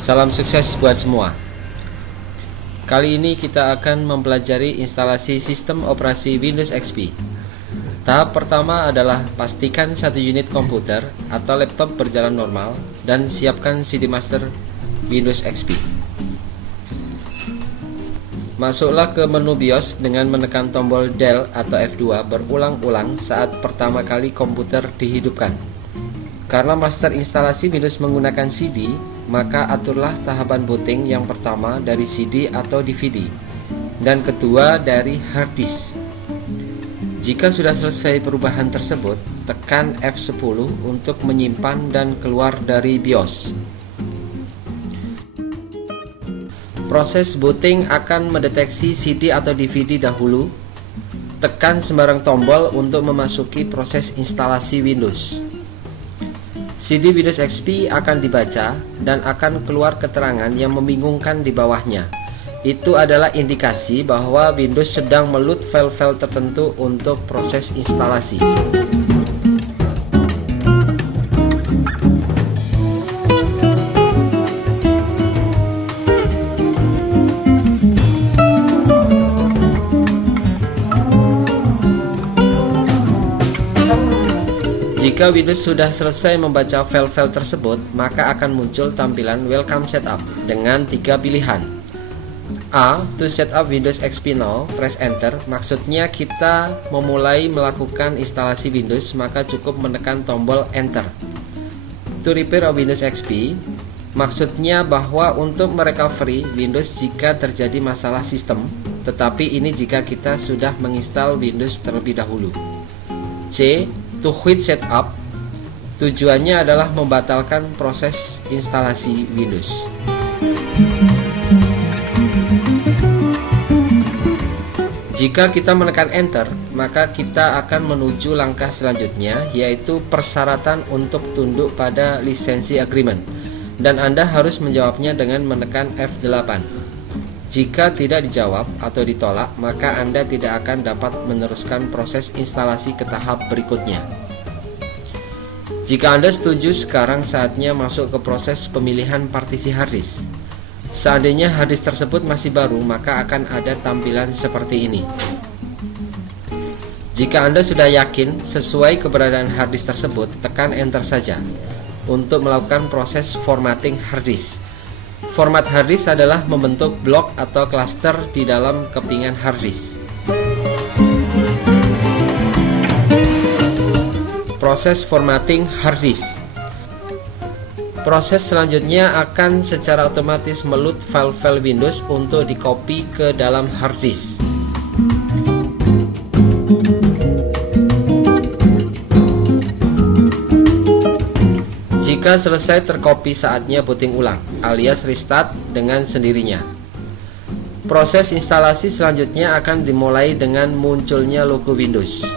Salam sukses buat semua. Kali ini kita akan mempelajari instalasi sistem operasi Windows XP. Tahap pertama adalah pastikan satu unit komputer atau laptop berjalan normal dan siapkan CD master Windows XP. Masuklah ke menu BIOS dengan menekan tombol Del atau F2 berulang-ulang saat pertama kali komputer dihidupkan. Karena master instalasi Windows menggunakan CD, maka aturlah tahapan booting yang pertama dari CD atau DVD dan kedua dari hard disk. Jika sudah selesai perubahan tersebut, tekan F10 untuk menyimpan dan keluar dari BIOS. Proses booting akan mendeteksi CD atau DVD dahulu. Tekan sembarang tombol untuk memasuki proses instalasi Windows. CD Windows XP akan dibaca dan akan keluar keterangan yang membingungkan di bawahnya. Itu adalah indikasi bahwa Windows sedang meload file-file tertentu untuk proses instalasi. Jika Windows sudah selesai membaca file-file tersebut, maka akan muncul tampilan Welcome Setup dengan 3 pilihan. A. To set up Windows XP now, press Enter. Maksudnya kita memulai melakukan instalasi Windows, maka cukup menekan tombol Enter. To repair Windows XP, maksudnya bahwa untuk merecovery Windows jika terjadi masalah sistem, tetapi ini jika kita sudah menginstal Windows terlebih dahulu. C. To quit setup, tujuannya adalah membatalkan proses instalasi Windows. Jika kita menekan Enter, maka kita akan menuju langkah selanjutnya, yaitu persyaratan untuk tunduk pada lisensi agreement, dan Anda harus menjawabnya dengan menekan F8. Jika tidak dijawab atau ditolak, maka Anda tidak akan dapat meneruskan proses instalasi ke tahap berikutnya. Jika Anda setuju, sekarang saatnya masuk ke proses pemilihan partisi harddisk. Seandainya harddisk tersebut masih baru, maka akan ada tampilan seperti ini. Jika Anda sudah yakin sesuai keberadaan harddisk tersebut, tekan Enter saja untuk melakukan proses formatting harddisk. Format harddisk adalah membentuk blok atau klaster di dalam kepingan harddisk. Proses formatting harddisk. Proses selanjutnya akan secara otomatis meload file-file Windows untuk di-copy ke dalam harddisk. Jika selesai tercopy, saatnya booting ulang alias restart dengan sendirinya. Proses instalasi selanjutnya akan dimulai dengan munculnya logo Windows.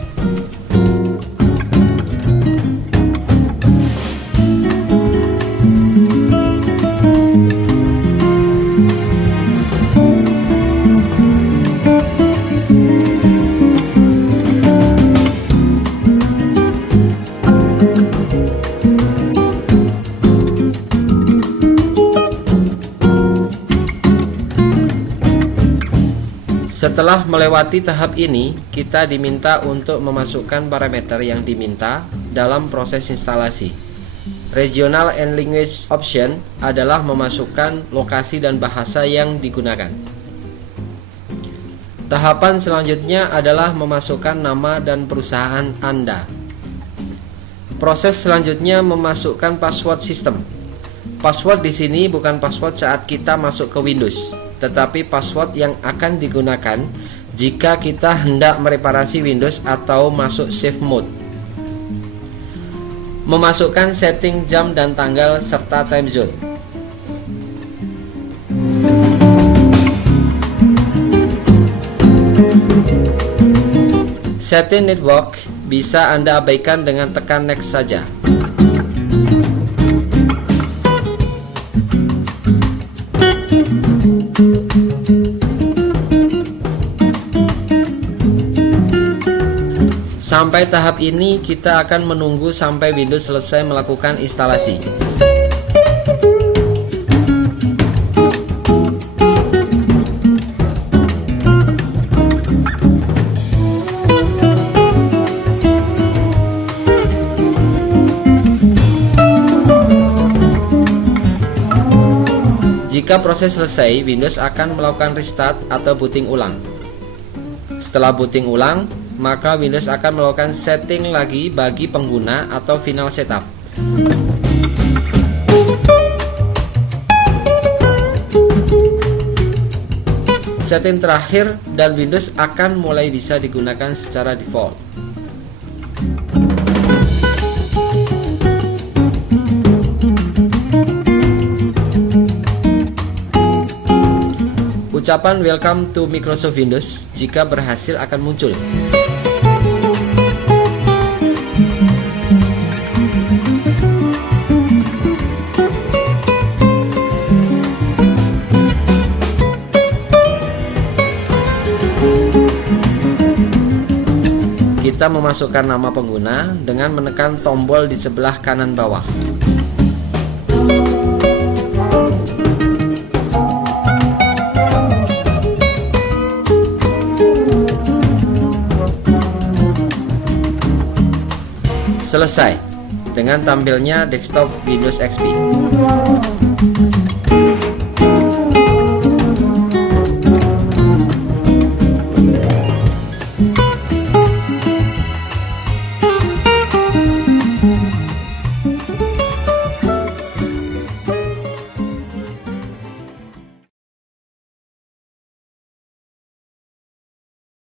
Setelah melewati tahap ini, kita diminta untuk memasukkan parameter yang diminta dalam proses instalasi. Regional and Language Option adalah memasukkan lokasi dan bahasa yang digunakan. Tahapan selanjutnya adalah memasukkan nama dan perusahaan Anda. Proses selanjutnya memasukkan password sistem. Password di sini bukan password saat kita masuk ke Windows, tetapi password yang akan digunakan jika kita hendak mereparasi Windows atau masuk safe mode. Memasukkan setting jam dan tanggal serta time zone. Setting network bisa Anda abaikan dengan tekan next saja. Sampai tahap ini kita akan menunggu sampai Windows selesai melakukan instalasi. Jika proses selesai, Windows akan melakukan restart atau booting ulang. Setelah booting ulang, maka Windows akan melakukan setting lagi bagi pengguna atau final setup. Setting terakhir dan Windows akan mulai bisa digunakan secara default. Ucapan welcome to Microsoft Windows jika berhasil akan muncul. Kita memasukkan nama pengguna dengan menekan tombol di sebelah kanan bawah. Selesai dengan tampilnya desktop Windows XP.